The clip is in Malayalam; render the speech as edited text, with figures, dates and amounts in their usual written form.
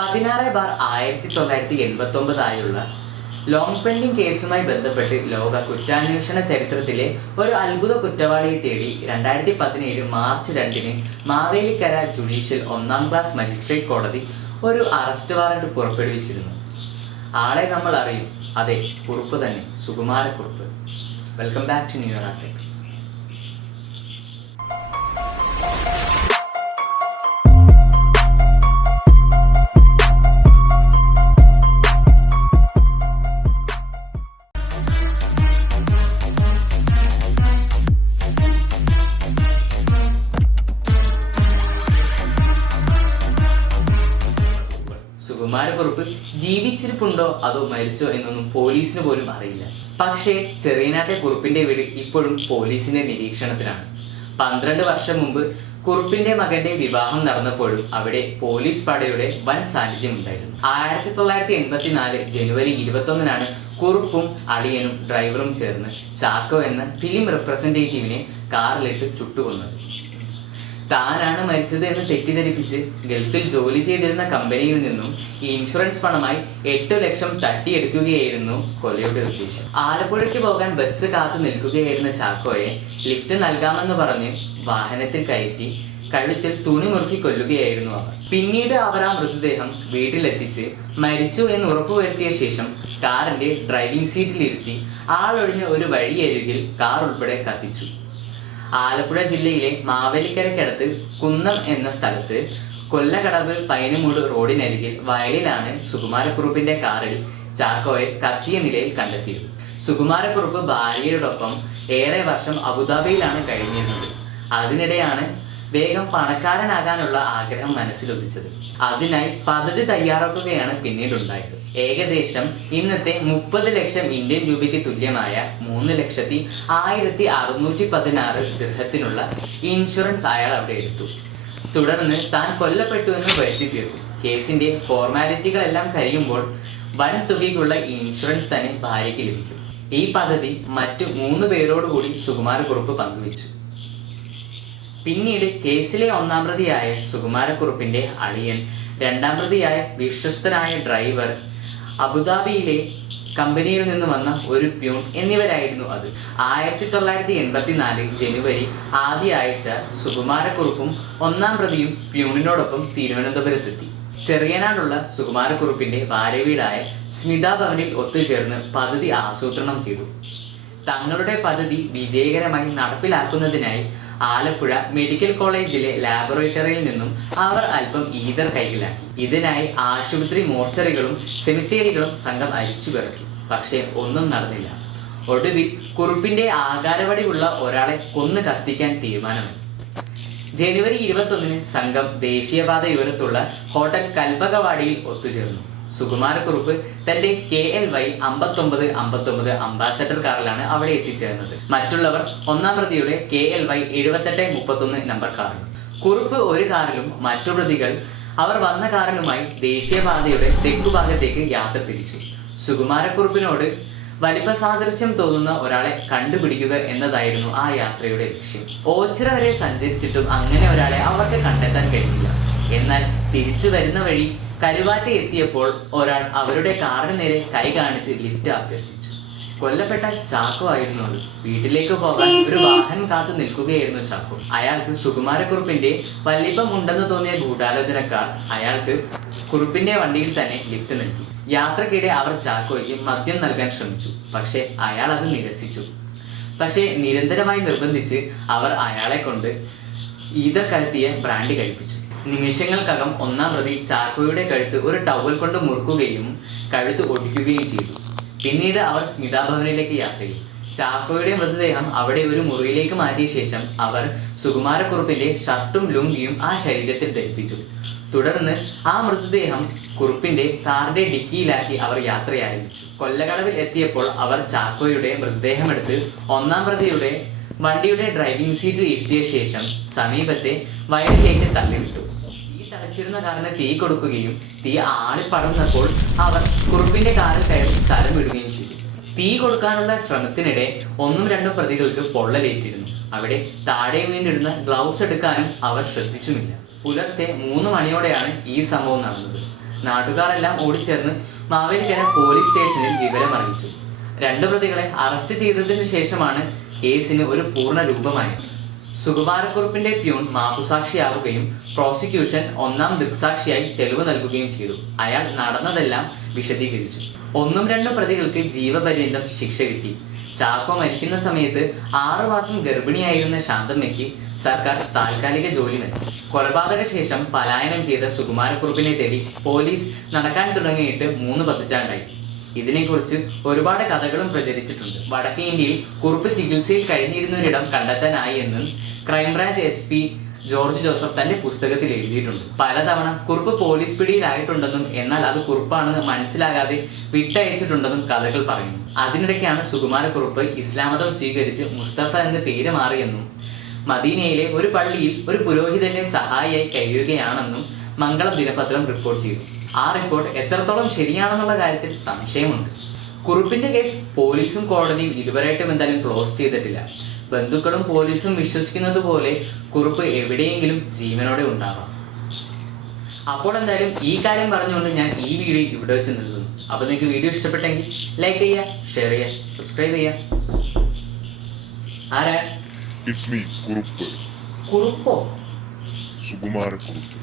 16/1989 ആയുള്ള ലോങ് പെൻഡിങ് കേസുമായി ബന്ധപ്പെട്ട് ലോക കുറ്റാന്വേഷണ ചരിത്രത്തിലെ ഒരു അത്ഭുത കുറ്റവാളിയെ തേടി 2017 മാർച്ച് 2-ന് മാവേലിക്കര ജുഡീഷ്യൽ 1-ാം ക്ലാസ് മജിസ്ട്രേറ്റ് കോടതി ഒരു അറസ്റ്റ് വാറന്റ് പുറപ്പെടുവിച്ചിരുന്നു. ആളെ നമ്മൾ അറിയും, അതെ, കുറുപ്പ് തന്നെ, Sukumara Kurup. Welcome back to new year art. Sukumara Kurup ജീവിച്ചിരിപ്പുണ്ടോ അതോ മരിച്ചോ എന്നൊന്നും പോലീസിന് പോലും അറിയില്ല. പക്ഷേ ചെറിയനാട്ടെ കുറുപ്പിന്റെ വീട് ഇപ്പോഴും പോലീസിന്റെ നിരീക്ഷണത്തിലാണ്. 12 വർഷം മുമ്പ് കുറുപ്പിന്റെ മകന്റെ വിവാഹം നടന്നപ്പോഴും അവിടെ പോലീസ് പടയുടെ വൻ സാന്നിധ്യം ഉണ്ടായിരുന്നു. 1984 ജനുവരി 21-നാണ് കുറുപ്പും അളിയനും ഡ്രൈവറും ചേർന്ന് ചാക്കോ എന്ന ഫിലിം റെപ്രസെന്റേറ്റീവിനെ കാറിലിട്ട് ചുട്ടുകൊന്നത്. താനാണ് മരിച്ചത് എന്ന് തെറ്റിദ്ധരിപ്പിച്ച് ഗൾഫിൽ ജോലി ചെയ്തിരുന്ന കമ്പനിയിൽ നിന്നും ഇൻഷുറൻസ് പണമായി 8 ലക്ഷം തട്ടിയെടുക്കുകയായിരുന്നു കൊലയുടെ ഉദ്ദേശം. ആലപ്പുഴയ്ക്ക് പോകാൻ ബസ് കാത്തു നിൽക്കുകയായിരുന്ന ചാക്കോയെ ലിഫ്റ്റ് നൽകാമെന്ന് പറഞ്ഞ് വാഹനത്തിൽ കയറ്റി കഴുത്തിൽ തുണി മുറുക്കി കൊല്ലുകയായിരുന്നു അവർ. പിന്നീട് അവർ ആ മൃതദേഹം വീട്ടിലെത്തിച്ച് മരിച്ചു എന്ന് ഉറപ്പുവരുത്തിയ ശേഷം കാറിന്റെ ഡ്രൈവിംഗ് സീറ്റിലിരുത്തി ആളൊഴിഞ്ഞ ഒരു വഴിയരികിൽ കാർ ഉൾപ്പെടെ കത്തിച്ചു. ആലപ്പുഴ ജില്ലയിലെ മാവേലിക്കരയ്ക്കടുത്ത് കുന്നം എന്ന സ്ഥലത്ത് കൊല്ലകടവ് പൈനുമൂട് റോഡിനരികിൽ വയലിലാണ് സുകുമാരക്കുറുപ്പിന്റെ കാറിൽ ചാക്കോയെ കത്തിയ നിലയിൽ കണ്ടെത്തിയത്. സുകുമാരക്കുറുപ്പ് ഭാര്യയോടൊപ്പം ഏറെ വർഷം അബുദാബിയിലാണ് കഴിഞ്ഞിരുന്നത്. അതിനിടെയാണ് വേഗം പണക്കാരനാകാനുള്ള ആഗ്രഹം മനസ്സിലുദിച്ചത്. അതിനായി പദ്ധതി തയ്യാറാക്കുകയാണ് പിന്നീടുണ്ടായത്. ഏകദേശം ഇന്നത്തെ 30 ലക്ഷം ഇന്ത്യൻ രൂപയ്ക്ക് തുല്യമായ 3,01,616 ദിർഹത്തിനുള്ള ഇൻഷുറൻസ് അയാൾ അവിടെ എടുത്തു. തുടർന്ന് താൻ കൊല്ലപ്പെട്ടു എന്ന് വരുത്തി തീർത്തു. കേസിന്റെ ഫോർമാലിറ്റികളെല്ലാം കഴിയുമ്പോൾ വൻ തുകയ്ക്കുള്ള ഇൻഷുറൻസ് തന്നെ ഭാര്യയ്ക്ക് ലഭിക്കും. ഈ പദ്ധതി മറ്റു 3 പേരോടുകൂടി സുകുമാരക്കുറുപ്പ് പങ്കുവച്ചു. പിന്നീട് കേസിലെ 1-ാം പ്രതിയായ സുകുമാരക്കുറുപ്പിന്റെ അളിയൻ, 2-ാം പ്രതിയായ വിശ്വസ്തനായ ഡ്രൈവർ, അബുദാബിയിലെ കമ്പനിയിൽ നിന്ന് വന്ന ഒരു പ്യൂൺ എന്നിവരായിരുന്നു അത്. 1984 ജനുവരി ആദ്യ ആഴ്ച സുകുമാരക്കുറുപ്പും 1-ാം പ്രതിയും പ്യൂണിനോടൊപ്പം തിരുവനന്തപുരത്തെത്തി. ചെറിയനാടുള്ള സുകുമാരക്കുറുപ്പിന്റെ ഭാര്യ വീടായ സ്മിതാ ഭവനിൽ ഒത്തുചേർന്ന് പദ്ധതി ആസൂത്രണം ചെയ്തു. തങ്ങളുടെ പദ്ധതി വിജയകരമായി നടപ്പിലാക്കുന്നതിനായി ആലപ്പുഴ മെഡിക്കൽ കോളേജിലെ ലാബോറട്ടറിയിൽ നിന്നും അവർ അല്പം ഈതർ കൈക്കലാക്കി. ഇതിനായി ആശുപത്രി മോർച്ചറികളും സെമിത്തേരികളും സംഘം അരിച്ചു പിറക്കി. പക്ഷേ ഒന്നും നടന്നില്ല. ഒടുവിൽ കുറുപ്പിന്റെ ആകാരവടിയുള്ള ഒരാളെ കൊന്നു കത്തിക്കാൻ തീരുമാനമായി. ജനുവരി 21-ന് സംഘം ദേശീയപാതയോരത്തുള്ള ഹോട്ടൽ കൽപ്പകവാടിയിൽ ഒത്തുചേർന്നു. സുകുമാരക്കുറുപ്പ് തന്റെ KLY 5959 അംബാസഡർ കാറിലാണ് അവിടെ എത്തിച്ചേർന്നത്. മറ്റുള്ളവർ 1-ാം പ്രതിയുടെ KLY 7831 നമ്പർ കാറിലും. കുറുപ്പ് ഒരു കാറിലും മറ്റു പ്രതികൾ അവർ വന്ന കാറിലുമായി ദേശീയപാതയുടെ തെക്കുഭാഗത്തേക്ക് യാത്ര തിരിച്ചു. സുകുമാരക്കുറുപ്പിനോട് വലിപ്പ സാദൃശ്യം തോന്നുന്ന ഒരാളെ കണ്ടുപിടിക്കുക എന്നതായിരുന്നു ആ യാത്രയുടെ ലക്ഷ്യം. ഓച്ചിറ വരെ സഞ്ചരിച്ചിട്ടും അങ്ങനെ ഒരാളെ അവർക്ക് കണ്ടെത്താൻ കഴിഞ്ഞില്ല. എന്നാൽ തിരിച്ചു വരുന്ന വഴി കരുവാറ്റ എത്തിയപ്പോൾ ഒരാൾ അവരുടെ കാറിന് നേരെ കൈ കാണിച്ച് ലിഫ്റ്റ് അഭ്യർത്ഥിച്ചു. കൊല്ലപ്പെട്ട ചാക്കോ ആയിരുന്നു അത്. വീട്ടിലേക്ക് പോകാൻ ഒരു വാഹനം കാത്തു നിൽക്കുകയായിരുന്നു ചാക്കോ. അയാൾക്ക് സുകുമാരക്കുറുപ്പിന്റെ വലിപ്പമുണ്ടെന്ന് തോന്നിയ ഗൂഢാലോചനക്കാർ അയാൾക്ക് കുറുപ്പിന്റെ വണ്ടിയിൽ തന്നെ ലിഫ്റ്റ് നൽകി. യാത്രക്കിടെ അവർ ചാക്കോയ്ക്ക് മദ്യം നൽകാൻ ശ്രമിച്ചു. പക്ഷെ അയാൾ അത് നിരസിച്ചു. പക്ഷെ നിരന്തരമായി നിർബന്ധിച്ച് അവർ അയാളെ കൊണ്ട് ഈതർ കലർത്തിയ ബ്രാൻഡി കഴിപ്പിച്ചു. നിമിഷങ്ങൾക്കകം 1-ാം പ്രതി ചാക്കോയുടെ കഴുത്ത് ഒരു ടവൽ കൊണ്ട് മുറുക്കുകയും കഴുത്ത് ഒടിക്കുകയും ചെയ്തു. പിന്നീട് അവർ സ്മിതാ ഭവനിലേക്ക് യാത്ര ചെയ്തു. ചാക്കോയുടെ മൃതദേഹം അവിടെ ഒരു മുറിയിലേക്ക് മാറ്റിയ ശേഷം അവർ സുകുമാരക്കുറുപ്പിന്റെ ഷർട്ടും ലുങ്കിയും ആ ശരീരത്തിൽ ധരിപ്പിച്ചു. തുടർന്ന് ആ മൃതദേഹം കുറുപ്പിന്റെ കാറിന്റെ ഡിക്കിയിലാക്കി അവർ യാത്ര ആരംഭിച്ചു. കൊല്ലകടവിൽ എത്തിയപ്പോൾ അവർ ചാക്കോയുടെ മൃതദേഹമെടുത്ത് 1-ാം പ്രതിയുടെ വണ്ടിയുടെ ഡ്രൈവിംഗ് സീറ്റിൽ ഇരുത്തിയ ശേഷം സമീപത്തെ വയലിലേക്ക് തള്ളിവിട്ടു. തളച്ചിരുന്ന കാറിന് തീ കൊടുക്കുകയും തീ ആളിപ്പടർന്നപ്പോൾ അവർ കുറുപ്പിന്റെ കാറിൽ കയറി സ്ഥലം വിടുകയും ചെയ്തു. തീ കൊടുക്കാനുള്ള ശ്രമത്തിനിടെ 1-ഉം 2ഉം പ്രതികൾക്ക് പൊള്ളലേറ്റിരുന്നു. അവിടെ താഴെ വീണിടുന്ന ഗ്ലൗസ് എടുക്കാനും അവർ ശ്രദ്ധിച്ചുമില്ല. പുലർച്ചെ 3 മണിയോടെയാണ് ഈ സംഭവം നടന്നത്. നാട്ടുകാരെല്ലാം ഓടിച്ചേർന്ന് മാവേലിക്കര പോലീസ് സ്റ്റേഷനിൽ വിവരം അറിയിച്ചു. 2 പ്രതികളെ അറസ്റ്റ് ചെയ്തതിനു ശേഷമാണ് കേസിന് ഒരു പൂർണ്ണ രൂപമായത്. സുകുമാരക്കുറുപ്പിന്റെ പ്യൂൺ മാപ്പുസാക്ഷിയാവുകയും പ്രോസിക്യൂഷൻ 1ാം ദൃക്സാക്ഷിയായി തെളിവ് നൽകുകയും ചെയ്തു. അയാൾ നടന്നതെല്ലാം വിശദീകരിച്ചു. 1ഉം 2ഉം പ്രതികൾക്ക് ജീവപര്യന്തം ശിക്ഷ കിട്ടി. ചാക്കോ മരിക്കുന്ന സമയത്ത് 6 മാസം ഗർഭിണിയായിരുന്ന ശാന്തമ്മയ്ക്ക് സർക്കാർ താൽക്കാലിക ജോലി നൽകി. കൊലപാതക ശേഷം പലായനം ചെയ്ത സുകുമാരക്കുറുപ്പിനെ തേടി പോലീസ് നടക്കാൻ തുടങ്ങിയിട്ട് 3 പതിറ്റാണ്ടായി. ഇതിനെക്കുറിച്ച് ഒരുപാട് കഥകളും പ്രചരിച്ചിട്ടുണ്ട്. വടക്കേ ഇന്ത്യയിൽ കുറുപ്പ് ചികിത്സയിൽ കഴിഞ്ഞിരുന്നൊരിടം കണ്ടെത്താനായി എന്നും ക്രൈംബ്രാഞ്ച് SP ജോർജ് ജോസഫ് തന്റെ പുസ്തകത്തിൽ എഴുതിയിട്ടുണ്ട്. പലതവണ കുറുപ്പ് പോലീസ് പിടിയിലായിട്ടുണ്ടെന്നും എന്നാൽ അത് കുറുപ്പാണെന്ന് മനസ്സിലാകാതെ വിട്ടയച്ചിട്ടുണ്ടെന്നും കഥകൾ പറയുന്നു. അതിനിടയ്ക്കാണ് സുകുമാരക്കുറുപ്പ് ഇസ്ലാം മതം സ്വീകരിച്ച് മുസ്തഫ എന്ന് പേര് മാറിയെന്നും മദീനയിലെ ഒരു പള്ളിയിൽ ഒരു പുരോഹിതന്റെ സഹായിയായി കഴിയുകയാണെന്നും മംഗളം ദിനപത്രം റിപ്പോർട്ട് ചെയ്തു. ആ റിപ്പോർട്ട് എത്രത്തോളം ശരിയാണെന്നുള്ള കാര്യത്തിൽ സംശയമുണ്ട്. കുറുപ്പിന്റെ കേസ് പോലീസും കോടതിയും ഇതുവരെയായിട്ടും എന്തായാലും ക്ലോസ് ചെയ്തിട്ടില്ല. ബന്ധുക്കളും പോലീസും വിശ്വസിക്കുന്നത് പോലെ കുറുപ്പ് എവിടെയെങ്കിലും ജീവനോടെ ഉണ്ടാവാം. അപ്പോൾ എന്തായാലും ഈ കാര്യം പറഞ്ഞുകൊണ്ട് ഞാൻ ഈ വീഡിയോ ഇവിടെ വെച്ച് നിർത്തുന്നു. അപ്പോൾ നിങ്ങൾക്ക് വീഡിയോ ഇഷ്ടപ്പെട്ടെങ്കിൽ ലൈക്ക് ചെയ്യുക, ഷെയർ ചെയ്യുക, സബ്സ്ക്രൈബ് ചെയ്യുക. ആരാ? It's me, Kurup. കുറുപ്പോ? സുകുമാരക്കുറുപ്പ്.